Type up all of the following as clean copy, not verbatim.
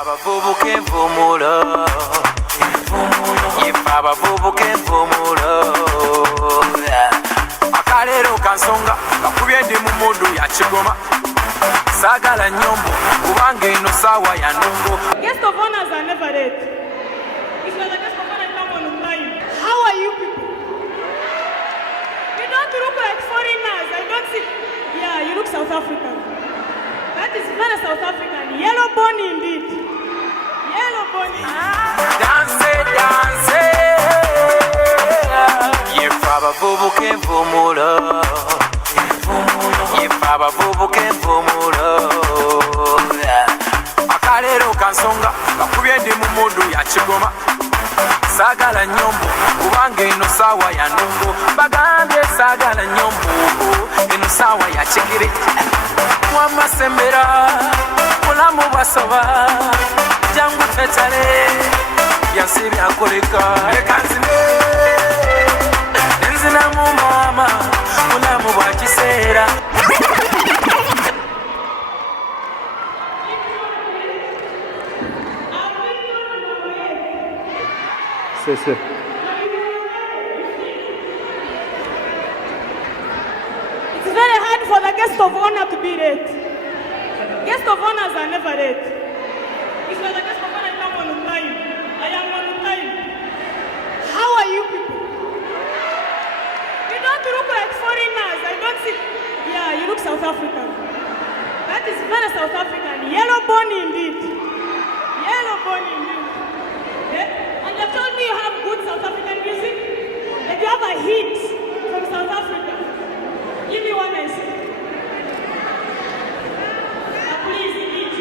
abavubuka envumulo yefe abavubuka envumulo akaleero kansonga kakubye ndi mu mudu ya kigoma saagala nnyombo kubanga eno saawa ya nongo. Guest of honors are never late. If you're the guest of honor, come on time. How are you people? You don't look like foreigners. I don't see. Yeah, you look South African. That is very South African. Yellow bone indeed. Yellow bone. Dance, dance. Yefe abavubuka envumulo yefe abavubuka envumulo akaleero kansonga kakubye ndi mu mudu ya kigoma saagala nnyombo kubanga eno saawa ya nongo bagambye saagala nnyombo eno saawa ya kigere wamasembera mulamu basoba jangu tetale byansi byakoleka Kansime nenzinamu mama mulamu bwa kiseera. It's very hard for the guest of honor to be late. Guest of honors are never late. If you're the guest of honor, come on time. I am on time. How are you people? You don't look like foreigners. I don't see. Yeah, you look South African. That is very South African. Yellow bone indeed. Yellow bone indeed. Yeah? And they told me you have good South African music. That you have a hit from South Africa. Give me one I see. Please, DJ.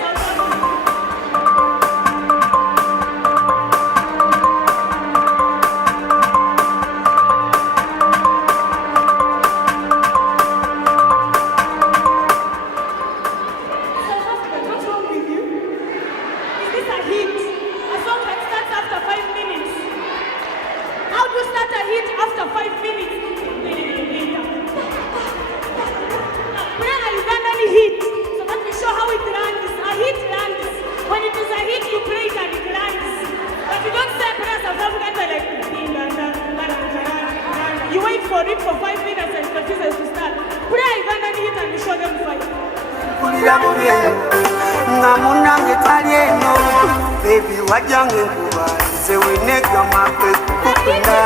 South Africa. What's wrong with you? Is this a hit? A song that starts after 5 minutes. How do you start a hit after 5 minutes? Where have you done any hit? So that we show how it runs. A hit runs. When it is a hit, you play it and it runs. But you don't say prayer South African like you wait for it for 5 minutes and it refuses to start. Where have you done any hit and you show them 5? Ngamunange talieno baby wajange nkuba ze winega makwe kukunda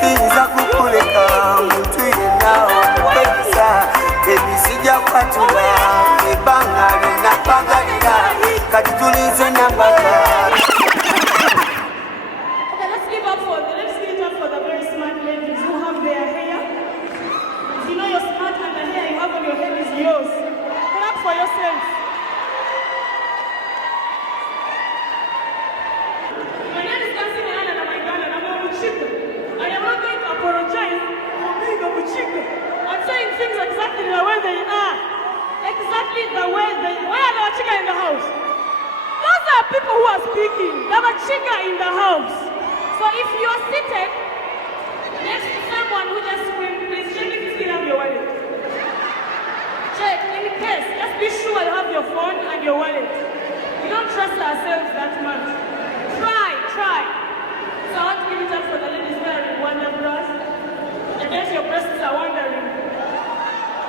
sinza kukuleka muntu yenao kwekisa baby sija kwatula ebanga linapagalira kati tulize nambaga. Okay, let's give it up for the very smart ladies who have their hair. If you know you're smart and the hair you have on your head is yours. Clap for yourself. My name is Kansime Anne and I'm a Ghana and I'm a Muchika. I am not going to apologize for being a Muchika. I'm saying things exactly the way they are. Exactly the way they are. Where are the Wachika in the house? Those are people who are speaking. The Wachika in the house. So if you're seated next to someone who just screamed, please check if you still have your wallet. Check, in case, just be sure you have your phone and your wallet. We don't trust ourselves that much. Try. So I want to give it up for the ladies wearing wonder bras. In case your breasts are wondering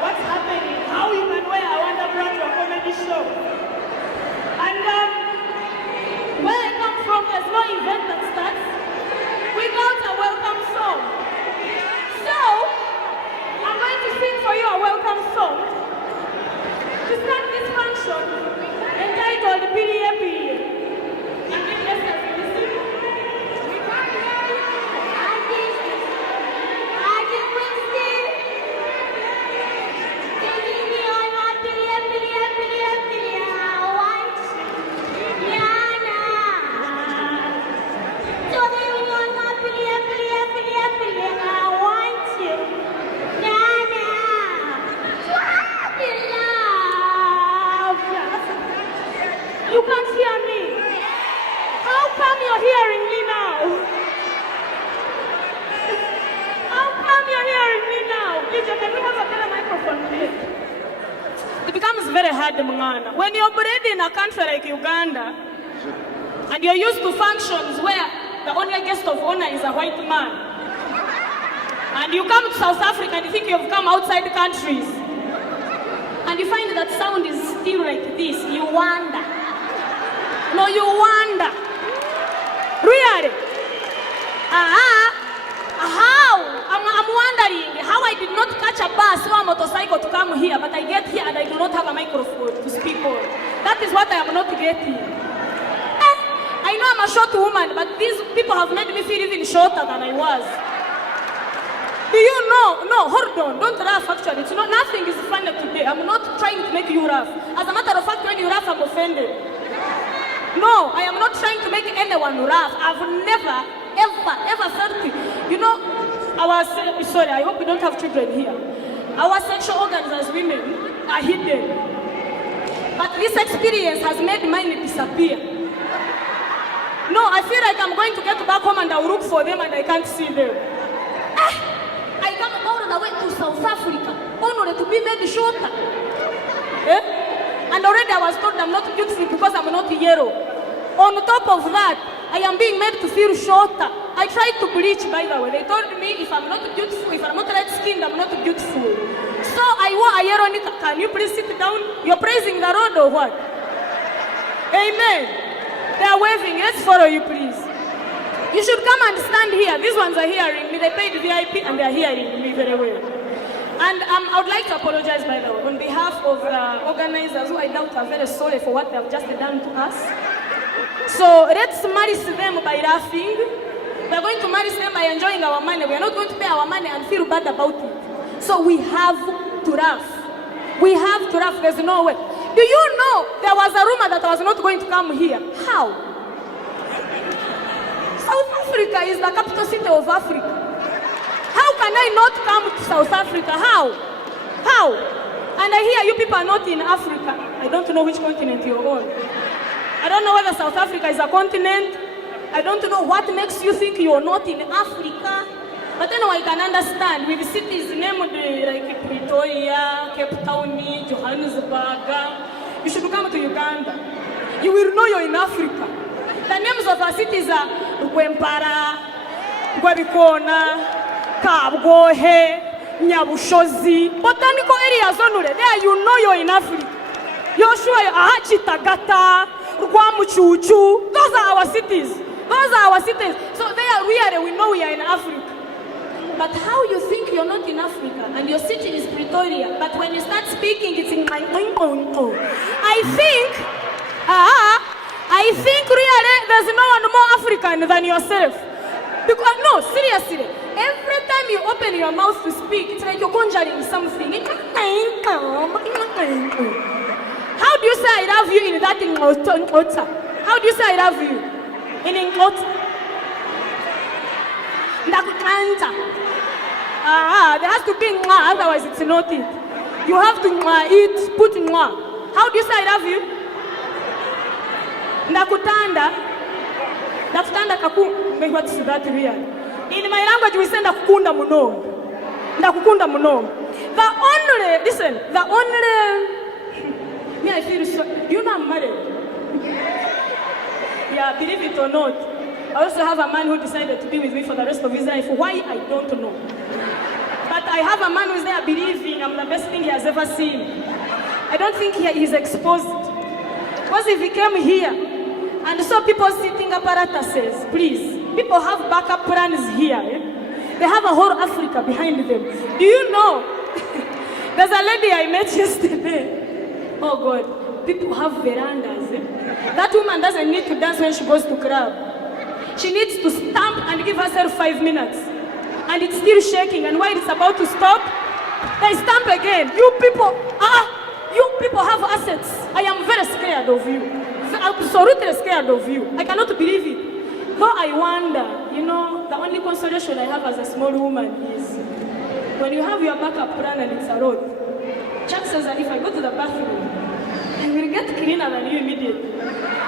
what's happening, how you can wear a wonder bra to a comedy show. And where I come from, there's no event that starts without a welcome song. So, I'm going to sing for you a welcome song to start this function entitled PDA PDA. And if yes, listen. We can't hear you. I did Winston. Telling me I'm not PDA PDA PDA PDA. I want Yana. Telling me I'm not PDA PDA PDA PDA. I want you. Yana. You can't hear me. How come you're hearing me now? How come you're hearing me now? DJ, can we have a better microphone, please? It becomes is very hard, Mungana. When you're bred in a country like Uganda, and you're used to functions where the only guest of honor is a white man, and you come to South Africa and you think you've come outside countries, and you find that sound is still like this, you wonder. No, you wonder. Really? How? I'm wondering how I did not catch a bus or a motorcycle to come here, but I get here and I do not have a microphone to speak on. That is what I am not getting. I know I'm a short woman, but these people have made me feel even shorter than I was. Do you know? No, hold on. Don't laugh, actually. It's not, nothing is funny today. I'm not trying to make you laugh. As a matter of fact, when you laugh, I'm offended. No, I am not trying to make anyone laugh. I've never, ever felt it. You know, sorry, I hope we don't have children here. Our sexual organs as women are hidden. But this experience has made mine disappear. No, I feel like I'm going to get back home and I'll look for them and I can't see them. I come all the way to South Africa, only to be made shorter. And already I was told I'm not beautiful because I'm not yellow. On top of that, I am being made to feel shorter. I tried to bleach, by the way. They told me if I'm not beautiful, if I'm not light-skinned, I'm not beautiful. So I wore a yellow knicker. Can you please sit down? You're praising the Lord or what? Amen. They are waving. Let's follow you, please. You should come and stand here. These ones are hearing me. They paid VIP and they are hearing me very well. And I would like to apologize, by the way, on behalf of the organizers who I doubt are very sorry for what they have just done to us. So let's marry them by laughing. We're going to marry them by enjoying our money. We're not going to pay our money and feel bad about it. So we have to laugh. We have to laugh. There's no way. Do you know there was a rumor that I was not going to come here? How? South Africa is the capital city of Africa. How can I not come to South Africa? How? How? And I hear you people are not in Africa. I don't know which continent you're on. I don't know whether South Africa is a continent. I don't know what makes you think you're not in Africa. But anyway, I can understand. With cities named like Pretoria, Cape Town, Johannesburg, you should come to Uganda. You will know you're in Africa. The names of our cities are Kwempara, Gwabikona, Kabgohe, Nyabushozi, botanical areas only. There you know you're in Africa. You're sure Ahachitagata, Rwamuchuchu. Those are our cities. Those are our cities. So there we know we are in Africa. But how you think you're not in Africa and your city is Pretoria, but when you start speaking it's in my own. I think really there's no one more African than yourself. Because no, seriously, every time you open your mouth to speak, it's like you're conjuring something. How do you say I love you in that Ngota? How do you say I love you? In Ngota? Ndakukanta. There has to be Ngwa, otherwise it's not it. You have to Ngwa it, put Ngwa. How do you say I love you? Ndakutanda. Ndakutanda kaku. What's that real? In my language we say ndakukunda muno. Ndakukunda muno. Me I feel so, you know I'm married. Yeah, believe it or not. I also have a man who decided to be with me for the rest of his life. Why, I don't know. But I have a man who's there believing I'm the best thing he has ever seen. I don't think he is exposed. Because if he came here, and so people sitting apparatuses, please, people have backup plans here. They have a whole Africa behind them. Do you know, there's a lady I met yesterday. Oh God, people have verandas. That woman doesn't need to dance when she goes to club. She needs to stamp and give herself 5 minutes. And it's still shaking, and while it's about to stop, they stamp again. You people have assets. I am very scared of you. Absolutely scared of you. I cannot believe it. Though I wonder, you know, the only consolation I have as a small woman is when you have your backup plan and it's a road, chances are if I go to the bathroom, I will get cleaner than you immediately.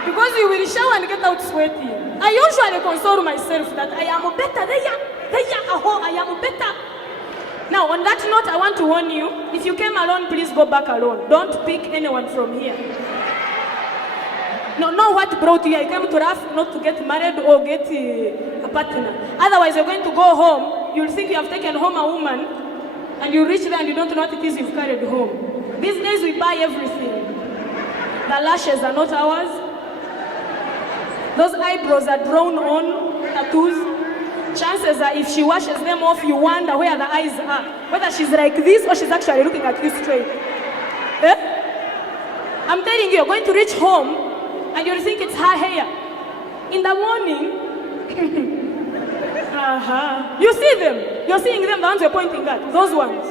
Because you will shower and get out sweaty. I usually console myself that I am better. I am better. Now, on that note, I want to warn you, if you came alone, please go back alone. Don't pick anyone from here. No, know what brought you here. You came to Raf not to get married or get a partner. Otherwise, you're going to go home. You'll think you have taken home a woman, and you reach there and you don't know what it is you've carried home. These days, we buy everything. The lashes are not ours. Those eyebrows are drawn on, tattoos. Chances are if she washes them off, you wonder where the eyes are. Whether she's like this or she's actually looking at you straight. Eh? I'm telling you, you're going to reach home and you'll think it's her hair. In the morning, you see them. You're seeing them, the ones you're pointing at, those ones.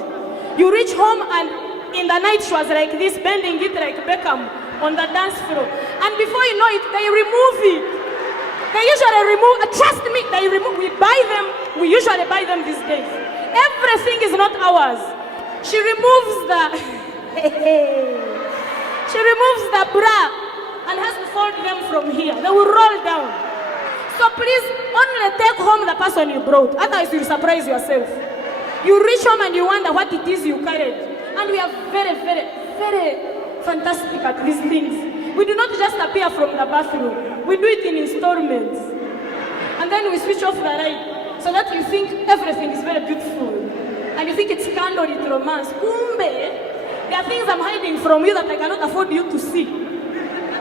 You reach home and in the night she was like this, bending it like Beckham on the dance floor. And before you know it, they remove it. They usually remove, trust me, we buy them, we usually buy them these days. Everything is not ours. She removes the, she removes the bra and has to fold them from here. They will roll down. So please, only take home the person you brought, otherwise you'll surprise yourself. You reach home and you wonder what it is you carried. And we are very, very, very fantastic at these things. We do not just appear from the bathroom. We do it in installments. And then we switch off the light so that you think everything is very beautiful. And you think it's candor, it's romance. Kumbe, there are things I'm hiding from you that I cannot afford you to see.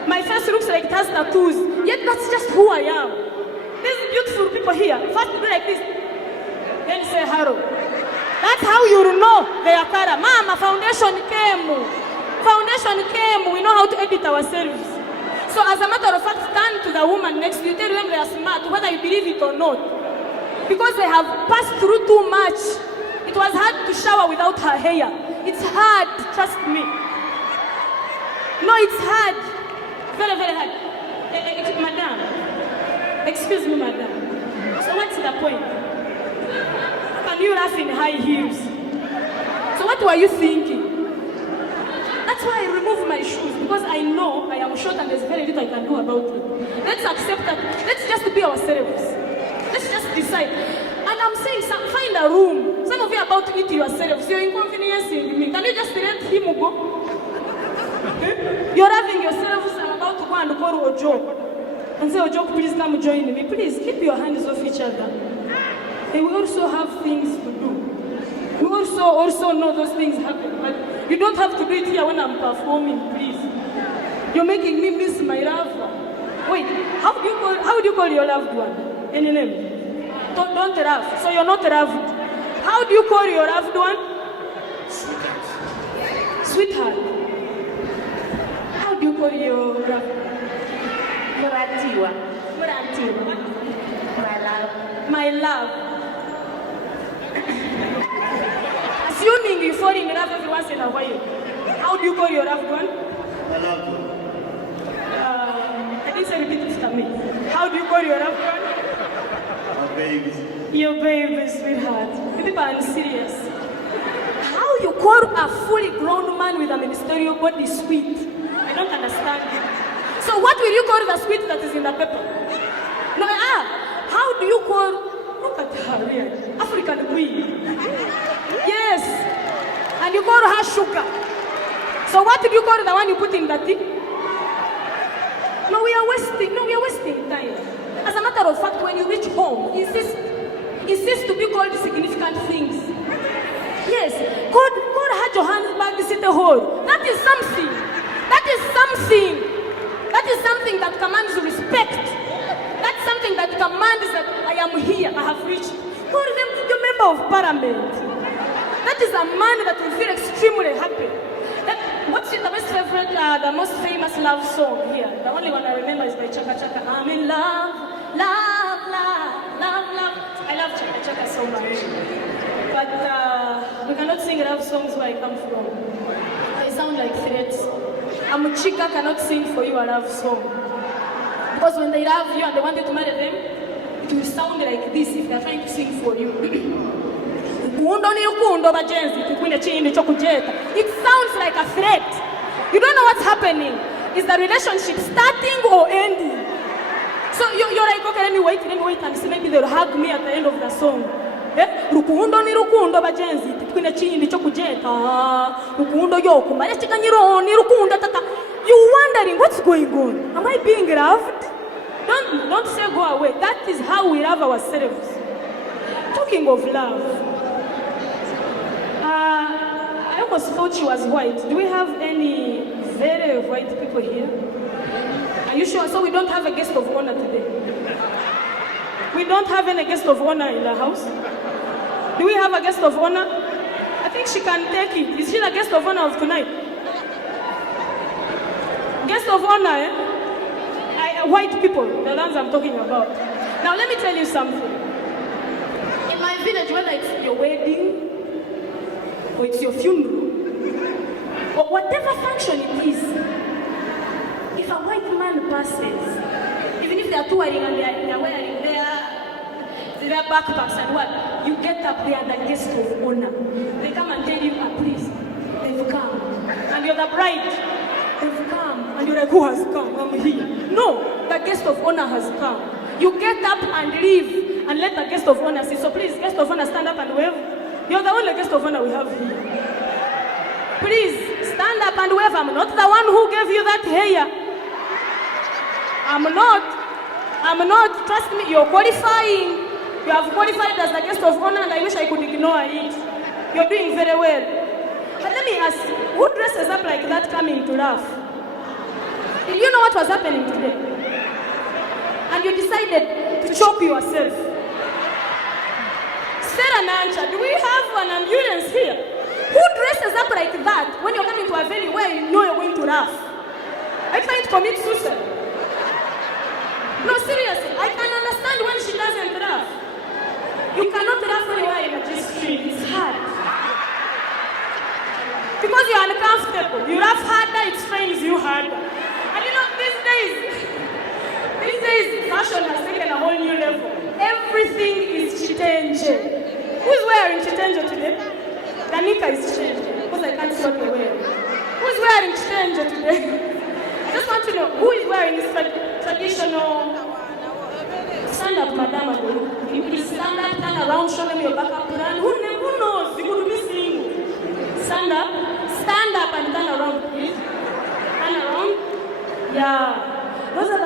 My face looks like it has tattoos, yet that's just who I am. These beautiful people here, first do like this, then say hello. That's how you know they are Kara. Mama, foundation came. Foundation came, we know how to edit ourselves. So as a matter of fact, turn to the woman next to you, tell them they are smart, whether you believe it or not. Because they have passed through too much. It was hard to shower without her hair. It's hard, trust me. No, it's hard. Very, very hard. Madam, excuse me, madam. So what's the point? Can you laugh in high heels? So what were you thinking? That's why I remove my shoes, because I know I am short and there's very little I can do about it. Let's accept that. Let's just be ourselves. Let's just decide. And I'm saying, find a room. Some of you are about to eat yourselves. You're inconveniencing me. Can you just let him go? You're having yourselves. I'm about to go and call Ojo. And say, Ojo, please come join me. Please keep your hands off each other. And we also have things to do. We also know those things happen. But you don't have to do it here when I'm performing, please. You're making me miss my loved one. Wait, how do you call your loved one? Any name? Don't laugh. So you're not loved. How do you call your loved one? Sweetheart. How do you call your loved one? Muratiwa. My love. My love. Assuming you fall in love every once in a while, how do you call your loved one? My loved one. I didn't say repeat it to me. How do you call your loved one? My baby. Your baby, sweetheart. You people are serious. How you call a fully grown man with a ministerial body sweet? I don't understand it. So what will you call the sweet that is in the paper? No, how do you call, look at her here, African queen. Yes, and you call her sugar. So what do you call the one you put in the tea? No, we are wasting time. As a matter of fact, when you reach home, insist to be called significant things. Yes, call her Johannesburg City Hall. That is something. That is something that commands respect. That's something that commands that I am here, I have reached. Call them the member of parliament. That is a man that will feel extremely happy. What's the most favorite, the most famous love song here? The only one I remember is by Chaka Chaka. I'm in love, love, love, love, love. I love Chaka Chaka so much. But we cannot sing love songs where I come from. They sound like threats. Chica cannot sing for you a love song. Because when they love you and they want you to marry them, it will sound like this if they're trying to sing for you. It sounds like a threat. You don't know what's happening. Is the relationship starting or ending? So you're like, okay, let me wait and see, maybe they'll hug me at the end of the song. rukundo ni rukundo bagenzi twine chindi cyo kujeta rukundo yokumara chikanyiro ni rukundo tata. You wondering what's going on? Am I being loved? Don't say go away. That is how we love ourselves. Talking of love, I almost thought she was white. Do we have any very white people here? Are you sure? So we don't have a guest of honor today? We don't have any guest of honor in the house? Do we have a guest of honor? I think she can take it. Is she the guest of honor of tonight? Guest of honor, eh? White people, the ones I'm talking about. Now let me tell you something. In my village, whether it's your wedding or it's your funeral, or whatever function it is, if a white man passes, even if they are touring and they are wearing their backpacks and what, you get up there, the guest of honor. They come and tell you, please, they've come. And you're the bride, they've come. And you're like, who has come? I'm here. No, the guest of honor has come. You get up and leave and let the guest of honor see. So please, guest of honor, stand up and wave. You're the only guest of honor we have here. Please, stand up and wave. I'm not the one who gave you that hair. I'm not. Trust me, you're qualifying. You have qualified as the guest of honor and I wish I could ignore it. You're doing very well. But let me ask you, who dresses up like that coming to laugh? Did you know what was happening today? And you decided to choke yourself. Sarah Nancha, do we have an ambulance here? Who dresses up like that when you're coming to a venue where you know you're going to laugh? Are you trying to commit suicide? No, seriously, I can understand when she doesn't laugh. You cannot laugh when you are in a G-string. It's hard. Because you're uncomfortable. You laugh harder, it strains you harder. And you know, these days, fashion has taken a whole new level. Everything is chitenge. Who's wearing chitenge today? Danica is changing, because I can't see what you're wearing. Who's wearing chitenge today? I just want to know, who is wearing this traditional... Stand up, madam. You please stand up, turn around, show them your backup plan. Who knows? You could be single. Stand up and turn around, please. Turn around. Yeah. Those are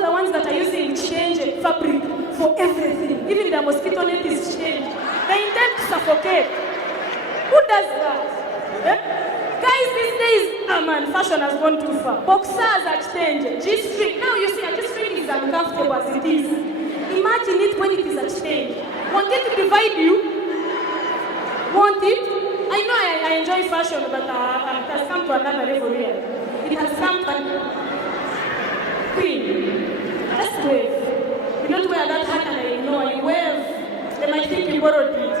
the ones that are using change fabric for everything. Even the mosquito net is changed. They intend to suffocate. Who does that? Eh? Guys, these days, man, fashion has gone too far. Boxers are changed. G-string. Now you see, a G-string is uncomfortable as it is. Imagine it when it is a change. Want it to divide you? Want it? I know I enjoy fashion, but it has come to another level here. It has come to... Queen, let's wave. You don't wear that hat and I ignore. You wave. They might think you borrowed it.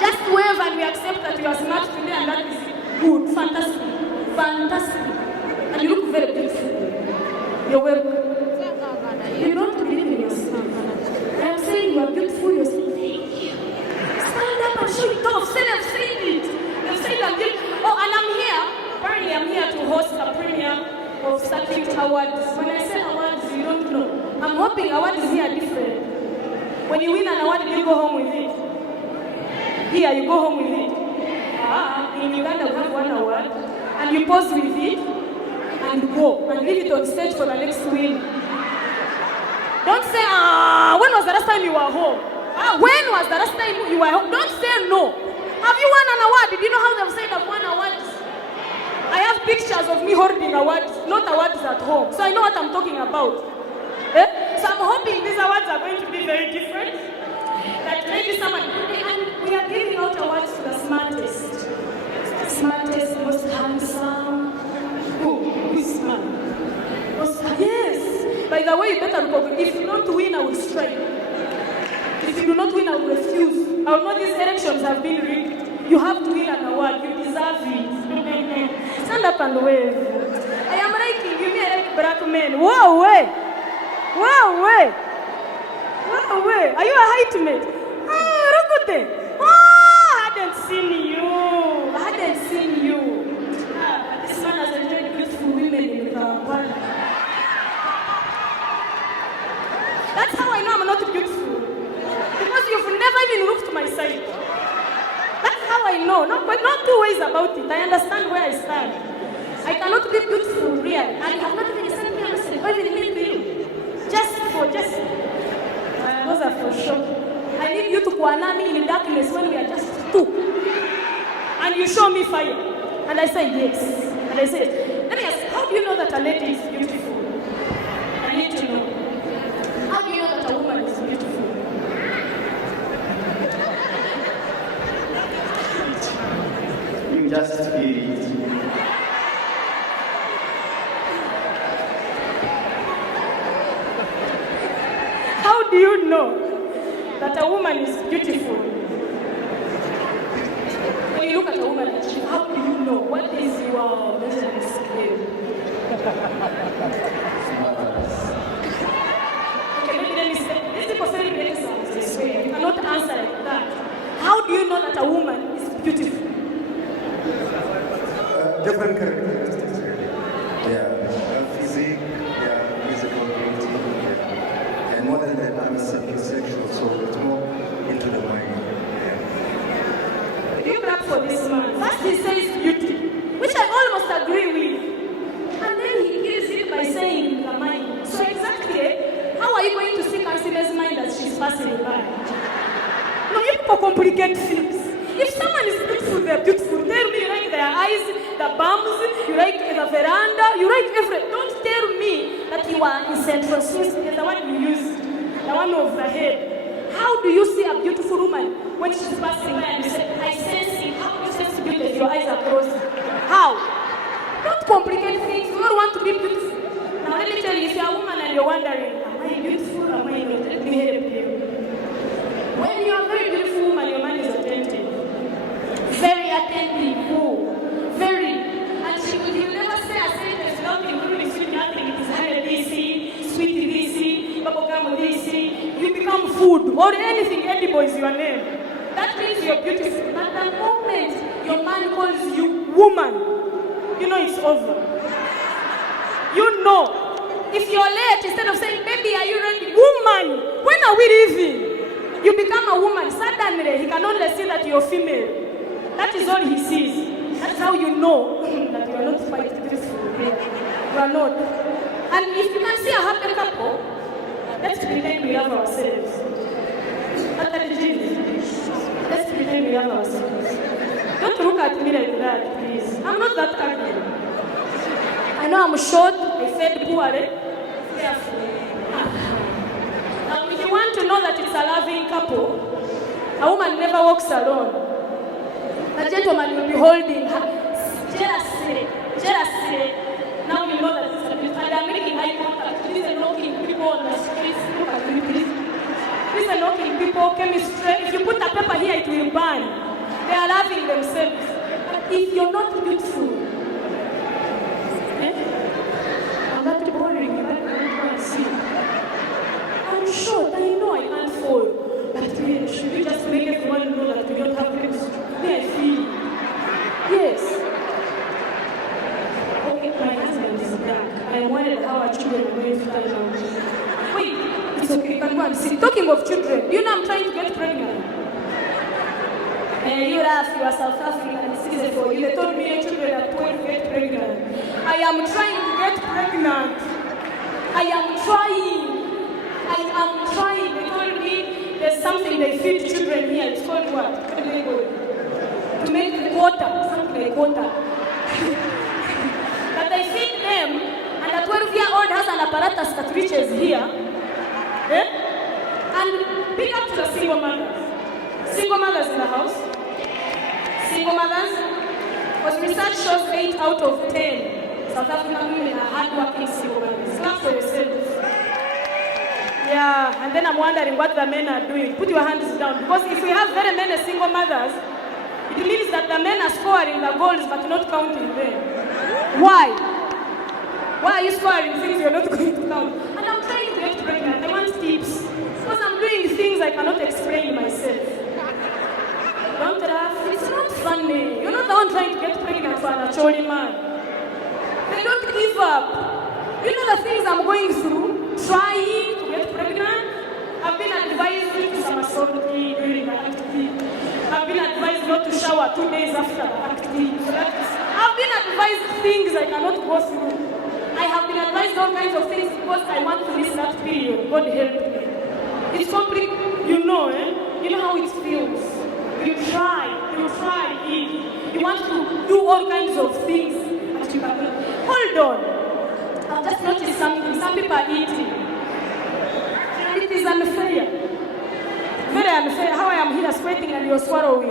Just wave and we accept that you are smart today and that is good. Fantastic. And you look very beautiful. You're welcome. You don't believe in yourself. I am saying you are beautiful. You're saying thank you. Stand up and show it off. Say I've said it. They've said I'm beautiful. Oh, and I'm here. Apparently I'm here to host a premiere of Circuit Awards. When I say awards, you don't know. I'm hoping awards here are different. When you win an award, you go home with it. Here, you go home with it. In Uganda, we have one award, and you pose with it, and go, and leave it on stage for the next win. Don't say, when was the last time you were home? When was the last time you were home? Don't say no. Have you won an award? Did you know how they've said I've won awards? I have pictures of me holding awards, not awards at home. So I know what I'm talking about. So I'm hoping these awards are going to be very different. That maybe someone, and we are giving out awards to the smartest, most handsome. Who is smart? Yes. By the way, you better recognize. If you don't win, I will strike. If you do not win, I will refuse. I will know these elections have been rigged. You have to win an award. You deserve it. Stand up and wave. I am liking you. Me, I like black men. Whoa, way. Are you a height mate? Rakute. I hadn't seen you. This man has enjoyed beautiful women in Kampala. That's how I know I'm not beautiful. not two ways about it. I understand where I stand. I cannot be beautiful, really. And I have not even sent me a message, but even mean to you. Those are for sure. I need you to kuanami in darkness when we are just two. And you show me fire. And I say yes. And I say yes. Let me ask, how do you know that a lady is beautiful? I need to know. How do you know that a woman is beautiful? You just feel it. How do you know that a woman is beautiful? When you look at a woman, how do you know? What is your measuring scale? Okay, let me say, these people say exams this way. You cannot answer like that. How do you know that a woman is beautiful? Different characteristics, really. Physique, physical beauty. And more than that, I'm sexual, so it's more into the mind. You clap for this man. First he says beauty, which I almost agree with. And then he kills it by saying the mind. So exactly, how are you going to see Kansime's mind as she's passing by? No, you people complicate things. If someone is beautiful, they're beautiful. Tell me you like their eyes, the bums, you like the veranda, you like everything. Don't tell me that you are in Central Swiss, because the one you use, the one of the head. How do you see a beautiful woman when she's passing by and you say, I sense it? How do you sense beauty if your eyes are closed? How? Don't complicate things. We all want to be beautiful. Now let me tell you, if you're a woman and you're wondering, am I beautiful? Am I not? Let me help you. When you're a very beautiful woman, your man is attentive. Very attentive. Oh, very. And she will never say a sentence without including sweet nothing. It is honey DC, sweetie DC, bubblegum DC. You become food or anything edible is your name. That means you're beautiful. But the moment your man calls you woman, you know it's over. You know. If you're late, instead of saying, baby, are you ready? Woman, when are we leaving? You become a woman. Suddenly, he can only see that you're female. That is all he sees. That's how you know that you are not quite beautiful. You are not. And if you can see a happy couple, let's pretend we love ourselves. Let's pretend we love ourselves. Don't look at me like that, please. I'm not that ugly. I know I'm short, I fed poorly. Now, if you want to know that it's a loving couple, a woman never walks alone. The gentleman will be holding her. Jealousy. Now you know that it's a beautiful. And I'm making eye contact. These are knocking people on the streets. Look at me, please. These are knocking people, chemistry. If you put a paper here, it will burn. They are loving themselves. But if you're not beautiful, I'm not boring. You might not see. I'm short. I know I can't fall. But should we just make everyone know that we don't have chemistry? I feel. Yes. Okay, my husband is back. I wondered how our children are going to turn out. Wait, it's okay, you can go and see. Talking of children, do you know I'm trying to get pregnant? You laugh, you are South African citizen for you. They told me your children are 12 to get pregnant. I am trying to get pregnant. I am trying. They told me there's something they feed children here. It's called what? What do they call it? To make water, something like water. But they feed them, and a 12-year-old has an apparatus that reaches here. And big up to the single mothers. Single mothers in the house. Single mothers. Because research shows 8 out of 10 South African women are hardworking single mothers. Clap for yourselves. Yeah, and then I'm wondering what the men are doing. Put your hands down. Because if we have very many single mothers, it means that the men are scoring the goals but not counting them. Why? Why are you scoring things you're not going to count? And I'm trying to get pregnant. I want tips. Because I'm doing things I cannot explain myself. Don't laugh. It's not funny. You're not the one trying to get pregnant for an acholi man. They don't give up. You know the things I'm going through? Trying to get pregnant. I've been advised to somersault during the activity. I've been advised not to shower 2 days after acting. I've been advised things I cannot go through. I have been advised all kinds of things because I want to miss that period. God help me. It's complicated, you know how it feels. You try, you want to do all kinds of things, but you cannot. Hold on. I've just noticed something. Some people are eating. And it is unfair. Very unfair. How I am here sweating and you're swallowing.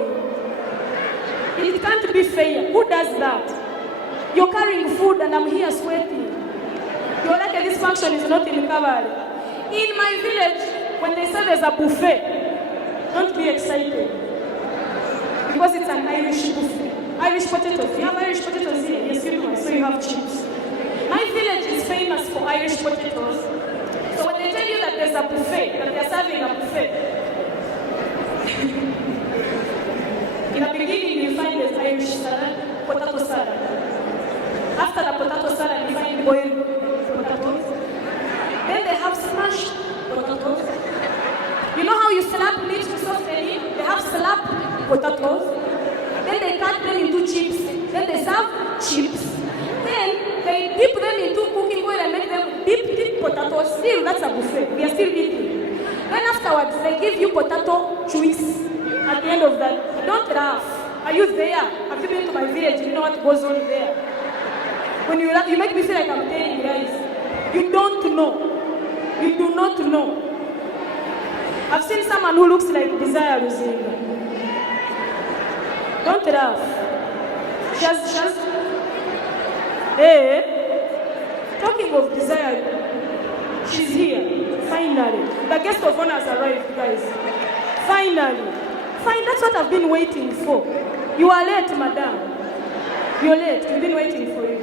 It can't be fair. Who does that? You're carrying food and I'm here sweating. Your like this function is not in recovery. In my village, when they say there's a buffet, don't be excited. Because it's an Irish buffet. Irish potatoes. You have Irish potatoes here? Yes, you do. So you have chips. My village is famous for Irish potatoes. So when they tell you that there's a buffet, that they're serving a buffet, in the beginning you find there's Irish salad, potato salad. After the potato salad, you find boiled potatoes. Then they have smashed potatoes. You know how you slap meat to soften it? They have slap potatoes. Then they cut them into chips. Then they serve chips. Then they dip them into cooking oil and make them deep potatoes. Still, that's a buffet. We are still eating. Then afterwards, they give you potato juice at the end of that. Don't laugh. Are you there? Have you been to my village? You know what goes on there. When you laugh, you make me feel like I'm telling you guys. You don't know. You do not know. I've seen someone who looks like Desire Luzinga. Don't laugh. Just. Hey, talking of Desire, she's here. Finally. The guest of honor has arrived, guys. Finally. Fine, that's what I've been waiting for. You are late, madam. You're late. We've been waiting for you.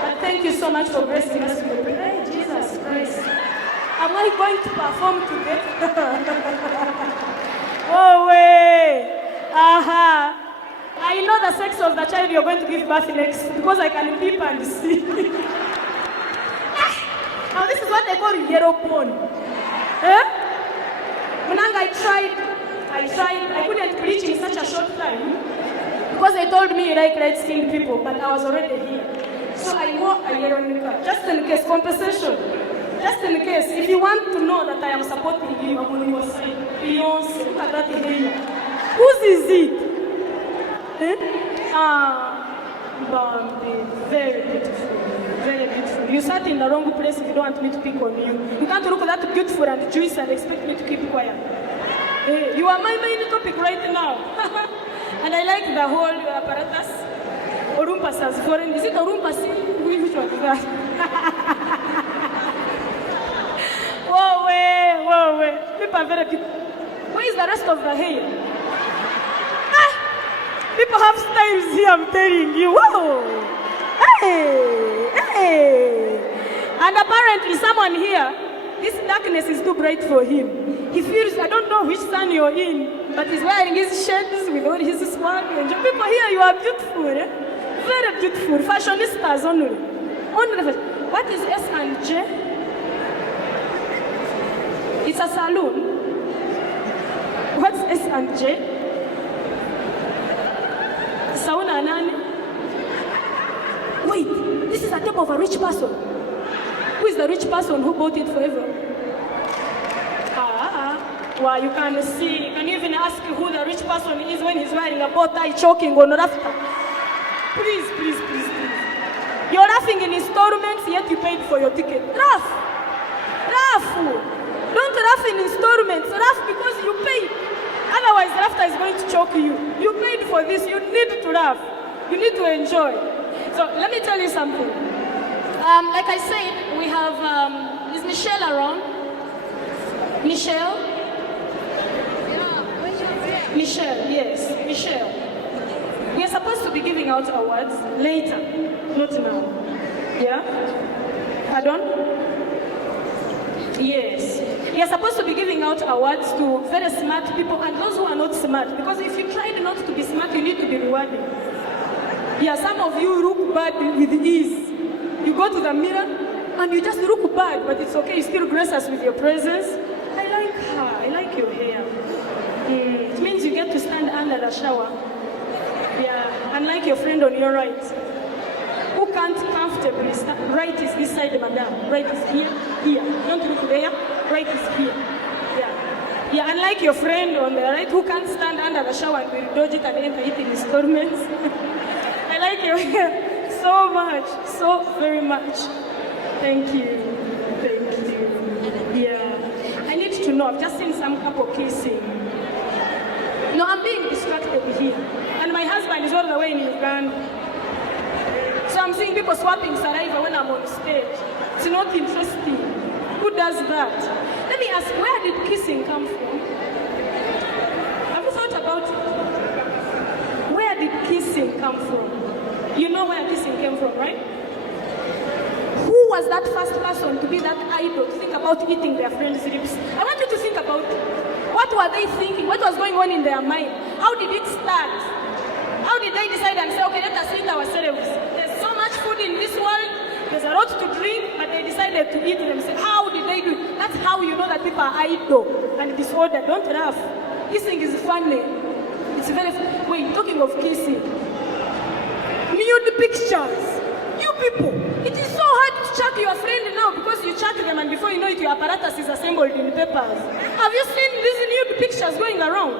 But thank you so much for gracing us with the prayer. Hey, Jesus Christ. Am I going to perform today? Oh, wait. Aha. I know the sex of the child you're going to give birth next because I can peep and see. Now, this is what they call yellow porn. Munanga, I tried. I couldn't preach in such a short time because they told me you like light-skinned people, but I was already here. So I wore a yellow knicker, just in case, compensation. Just in case, if you want to know that I am supporting you, I'm on your side. Beyonce, look at that hair. Whose is it? Bambi, very beautiful. Very beautiful. You sat in the wrong place if you don't want me to pick on you. You can't look that beautiful and juicy and expect me to keep quiet. Hey, you are my main topic right now. And I like the whole apparatus. Orumpus as foreign. Is it Orumpus? Which one is that? Whoa, wait. People are very beautiful. Where is the rest of the hair? People have styles here, I'm telling you. Whoa! Hey! And apparently someone here, this darkness is too bright for him. He feels, I don't know which sun you're in, but he's wearing his shades with all his swag. And people here, you are beautiful. Eh? Very beautiful. Fashionistas only. What is S&J? It's a saloon. What's S&J? Sauna nani? Wait, this is a table of a rich person. Who is the rich person who bought it forever? Well, you can see, you can even ask who the rich person is when he's wearing a bow tie, choking on laughter. Please. You're laughing in installments, yet you paid for your ticket. Laugh. Don't laugh in installments. Laugh because you paid. Otherwise, laughter is going to choke you. You paid for this. You need to laugh. You need to enjoy. So let me tell you something. Like I said, we have, is Michelle around? Michelle, yes, Michelle. We are supposed to be giving out awards later, not now. Yeah? Pardon? Yes. We are supposed to be giving out awards to very smart people and those who are not smart. Because if you tried not to be smart, you need to be rewarded. Yeah, some of you look bad with ease. You go to the mirror and you just look bad, but it's okay. You still grace us with your presence. I like her. I like your hair. It means you get to stand shower. Yeah, unlike your friend on your right, who can't comfortably stand. Right is this side, madam. Right is here, here. Don't look there. Right is here. Yeah. Yeah, unlike your friend on the right, who can't stand under the shower and will dodge it and enter it in installments. I like your hair so much, so very much. Thank you. Thank you. Yeah. I need to know, I've just seen some couple kissing. No, I'm being distracted here. And my husband is all the way in Uganda. So I'm seeing people swapping saliva when I'm on stage. It's not interesting. Who does that? Let me ask, where did kissing come from? Have you thought about it? Where did kissing come from? You know where kissing came from, right? Who was that first person to be that idol, to think about eating their friend's lips? I want you to think about it. What were they thinking? What was going on in their mind? How did it start? How did they decide and say, okay, let us eat ourselves? There's so much food in this world, there's a lot to drink, but they decided to eat themselves. How did they do it? That's how you know that people are idle and disordered. Don't laugh. Kissing is funny. It's very funny. Wait, talking of kissing. Nude pictures. You people, it is so hard to check your friend now because you check them and before you know it, your apparatus is assembled in papers. Have you seen these nude pictures going around?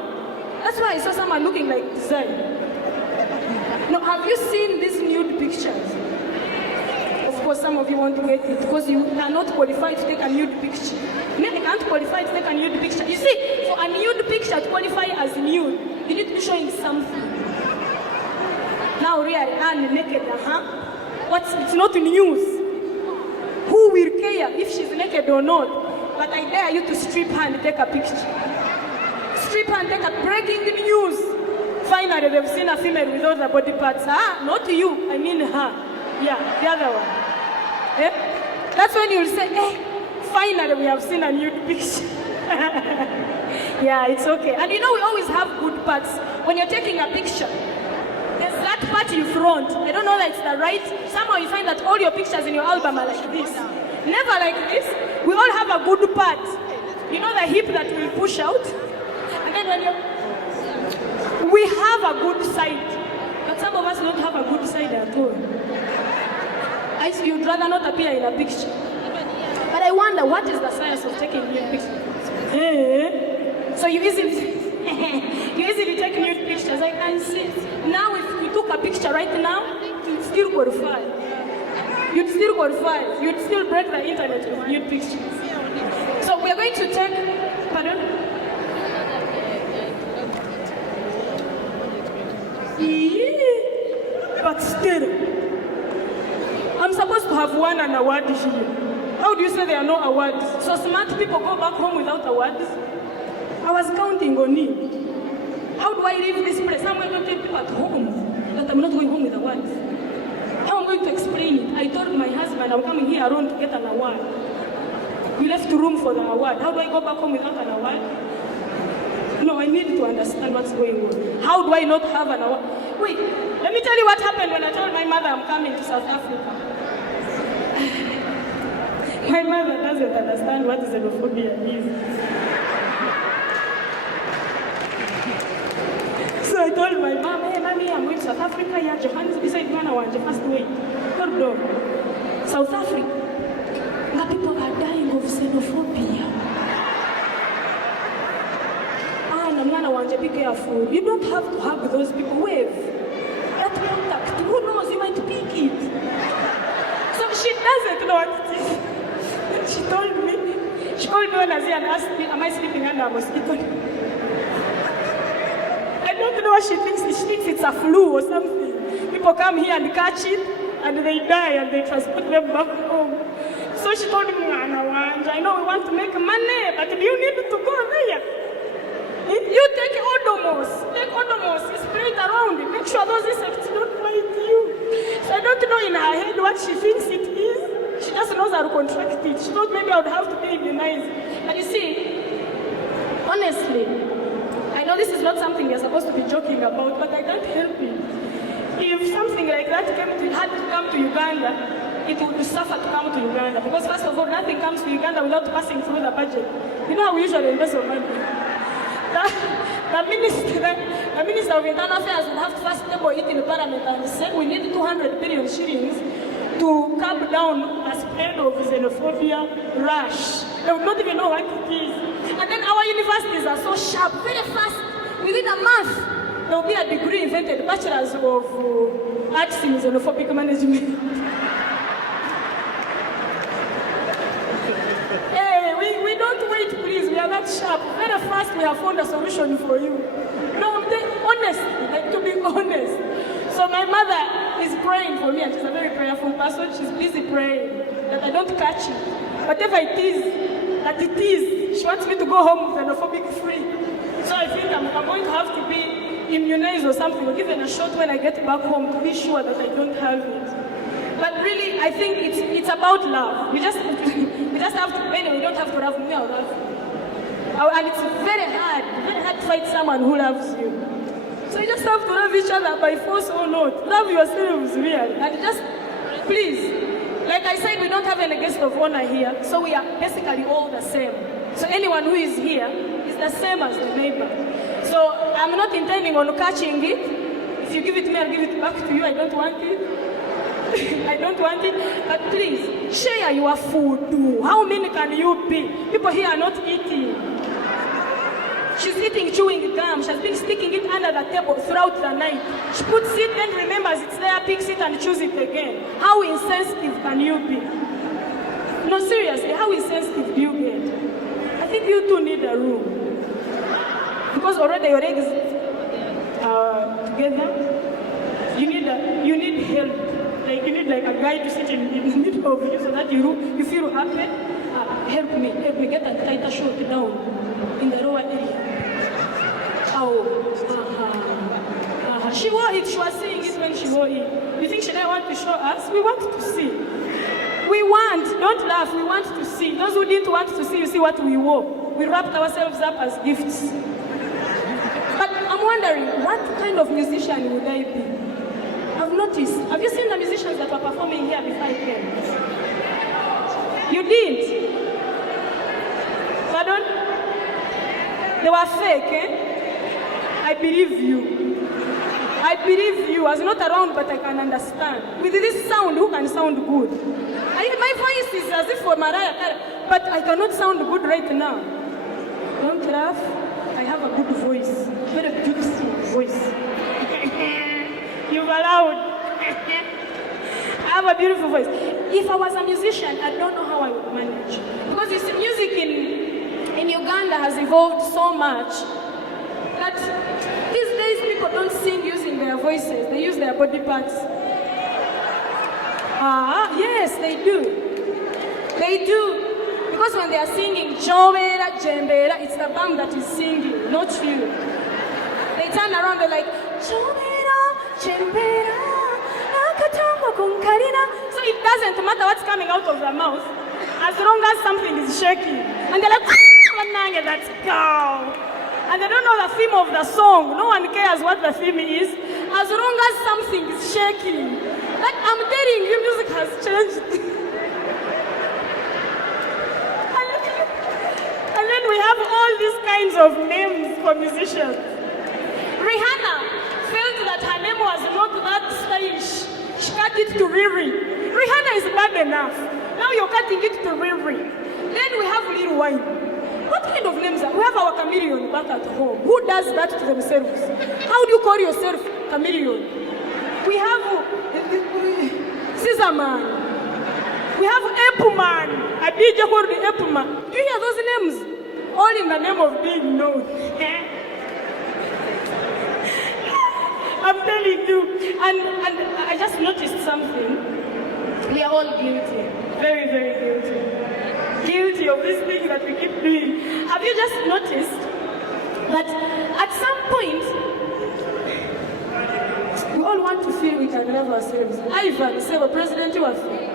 That's why I saw someone looking like design. No, have you seen these nude pictures? Of course, some of you want to get it because you are not qualified to take a nude picture. Many can't qualify to take a nude picture. You see, for a nude picture to qualify as nude, you need to be showing something. Now, really, Anne naked, it's not news. Who will care if she's naked or not? But I dare you to strip her and take a picture. Strip her and take a breaking news. Finally, they've seen a female with all the body parts. Not you, I mean her. Yeah, the other one. Eh? That's when you'll say, finally we have seen a nude picture. Yeah, it's okay. And you know we always have good parts. When you're taking a picture, there's that part you front. I don't know that it's the right. Somehow you find that all your pictures in your album are like this. Never like this. We all have a good part. You know the hip that will push out? And then when we have a good side. But some of us don't have a good side at all. You'd rather not appear in a picture. But I wonder, what is the science of taking nude pictures? So you easily take nude pictures. I can see. Now if you took a picture right now, you'd still qualify. You'd still qualify. You'd still break the internet with nude pictures. So we are going to take, pardon? But still, I'm supposed to have won an award here. How do you say there are no awards? So smart people go back home without awards? I was counting on it. How do I leave this place? How am I going to tell people at home that I'm not going home with awards? How am I going to explain it? I told my husband I'm coming here alone to get an award. We left room for the award. How do I go back home without an award? No, I need to understand what's going on. How do I not have an award? Wait, let me tell you what happened when I told my mother I'm coming to South Africa. My mother doesn't understand what xenophobia is. So I told my mom, hey, mommy, I'm going to South Africa. Yeah, Johannesburg. Beside Johannesburg, the first way. Hold on. South Africa. The people are dying of xenophobia. Be careful. You don't have to hug those people. Wave. That contact. Who knows? You might pick it. So she doesn't know what it is. She told me. She called me when I was here and asked me, am I sleeping under a mosquito? I don't know what she thinks. She thinks it's a flu or something. People come here and catch it and they die and they transport them back home. So she told me, I know we want to make money, but do you need to go there? You take Odomos. Take Odomos. Spray it around. Make sure those insects don't bite you. So I don't know in her head what she thinks it is. She just knows how to contract it. She thought maybe I would have to be immunized. And you see, honestly, I know this is not something you're supposed to be joking about, but I can't help it. If something like that had to come to Uganda, it would suffer to come to Uganda. Because first of all, nothing comes to Uganda without passing through the budget. You know how we usually invest our money. the Minister of Internal Affairs would have to first table it in the Parliament and say we need 200 billion shillings to calm down a spread of xenophobia rash. They would not even know what it is. And then our universities are so sharp, very fast. Within a month, there will be a degree invented, Bachelor's of Arts in Xenophobic Management. Hey, we don't wait, please. We are not sharp. Very fast, we have found a solution for you. No, honestly, like to be honest. So my mother is praying for me, and she's a very prayerful person. She's busy praying that I don't catch it. Whatever it is, she wants me to go home xenophobic free. So I think I'm going to have to be immunized or something, or given a shot when I get back home to be sure that I don't have it. But really, I think it's about love. We just have to, anyway, we don't have to love me, I'll love you. And it's very hard to fight someone who loves you. So you just have to love each other by force or not. Love yourselves, really. And just, please, like I said, we don't have any guest of honor here, so we are basically all the same. So anyone who is here is the same as the neighbor. So I'm not intending on catching it. If you give it to me, I'll give it back to you. I don't want it. I don't want it. But please, share your food too. How many can you be? People here are not eating. She's eating chewing gum. She has been sticking it under the table throughout the night. She puts it and remembers it's there, picks it and chews it again. How insensitive can you be? No, seriously, how insensitive do you get? I think you two need a room. Because already your eggs are together. You need help. Like you need like a guy to sit in the middle of you so that you feel happy. Help me, get a tighter short down in the lower area. She wore it, she was saying it when she wore it. You think she didn't want to show us? We want to see. Don't laugh, we want to see. Those who didn't want to see, you see what we wore. We wrapped ourselves up as gifts. But I'm wondering, what kind of musician would I be? I've noticed. Have you seen the musicians that were performing here before I came? You did? Pardon? They were fake, eh? I believe you. I was not around, but I can understand. With this sound, who can sound good? My voice is as if for Mariah Carey, but I cannot sound good right now. Don't laugh. I have a good voice. Very beautiful voice. You've allowed. I have a beautiful voice. If I was a musician, I don't know how I would manage. Because you see, music in Uganda has evolved so much that these days people don't sing using their voices. They use their body parts. Yes, they do. They do. Because when they are singing, Jowera, Jembera, it's the band that is singing, not you. They turn around, they're like, Jowera, Jembera, Nakatongo Kunkarina. So it doesn't matter what's coming out of their mouth, as long as something is shaking. And they're like, let's go. And they don't know the theme of the song. No one cares what the theme is, as long as something is shaking. Like I'm telling you, music has changed. And then we have all these kinds of names for musicians. Rihanna felt that her name was not that stylish. She cut it to Riri. Rihanna is bad enough. Now you're cutting it to Riri. Then we have Lil Wayne. What kind of names are? We have our chameleon back at home. Who does that to themselves? How do you call yourself chameleon? We have Caesar Man. We have Appleman. A DJ called the Appleman. Do you hear those names? All in the name of being known. I'm telling you. And I just noticed something. We are all guilty. Very, very guilty. Guilty of this thing that we keep doing. Have you just noticed that at some point, we all want to feel we can love ourselves? Ivan, say, President, you are free.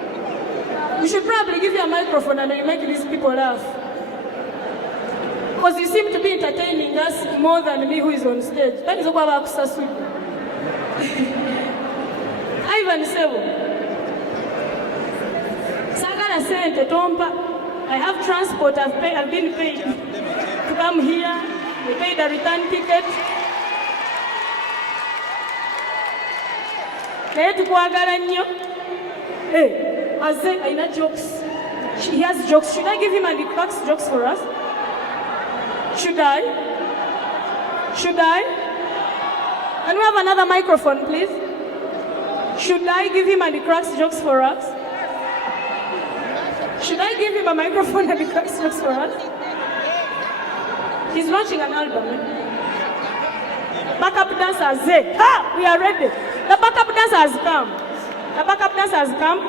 We should probably give you a microphone and you make these people laugh. Because you seem to be entertaining us more than me who is on stage. That is what I'm saying. Ivan Sebo. Sagana Sente Tompa. I have transport, I've been paid to come here. They paid a return ticket. Naye tukwagala nnyo. Hey, Aze, aina jokes. He has jokes. Should I give him and he cracks jokes for us? Should I? Should I? Can we have another microphone, please? Should I give him and he cracks jokes for us? Should I give him a microphone and he cracks jokes for us? He's launching an album. Backup dancers, Zay. Ha! We are ready. The backup dancer has come. The backup dancer has come.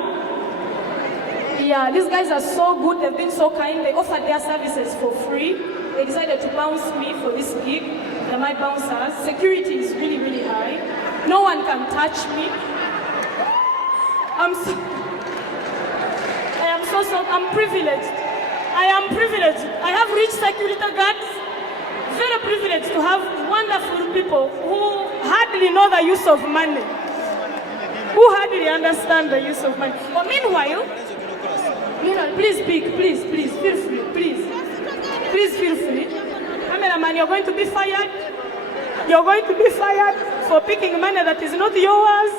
Yeah, these guys are so good. They've been so kind. They offered their services for free. They decided to bounce me for this gig. They're my bouncers. Security is really, really high. No one can touch me. I'm privileged. I am privileged. I have rich security guards. Very privileged to have wonderful people who hardly know the use of money. Who hardly understand the use of money. But meanwhile, please speak, please, feel free, please. Please feel free. Cameraman, you're going to be fired. You're going to be fired for picking money that is not yours.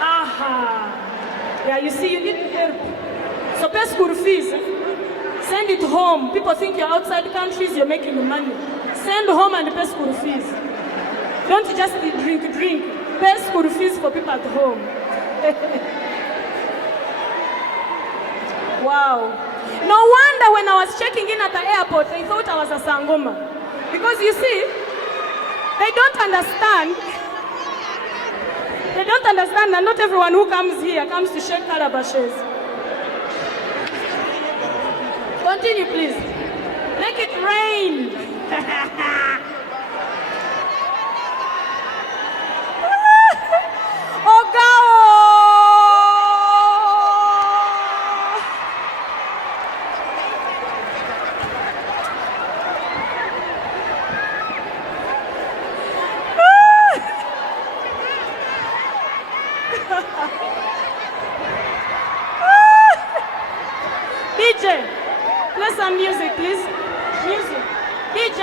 Aha. Yeah, you see, you need help. So pay school fees. Send it home. People think you're outside countries, you're making money. Send home and pay school fees. Don't just drink. Pay school fees for people at home. Wow. No wonder when I was checking in at the airport, they thought I was a Sangoma. Because you see, they don't understand. They don't understand that not everyone who comes here comes to shake calabashes. Continue, please. Make it rain. Oh, God. DJ, play some music, please. Music. DJ.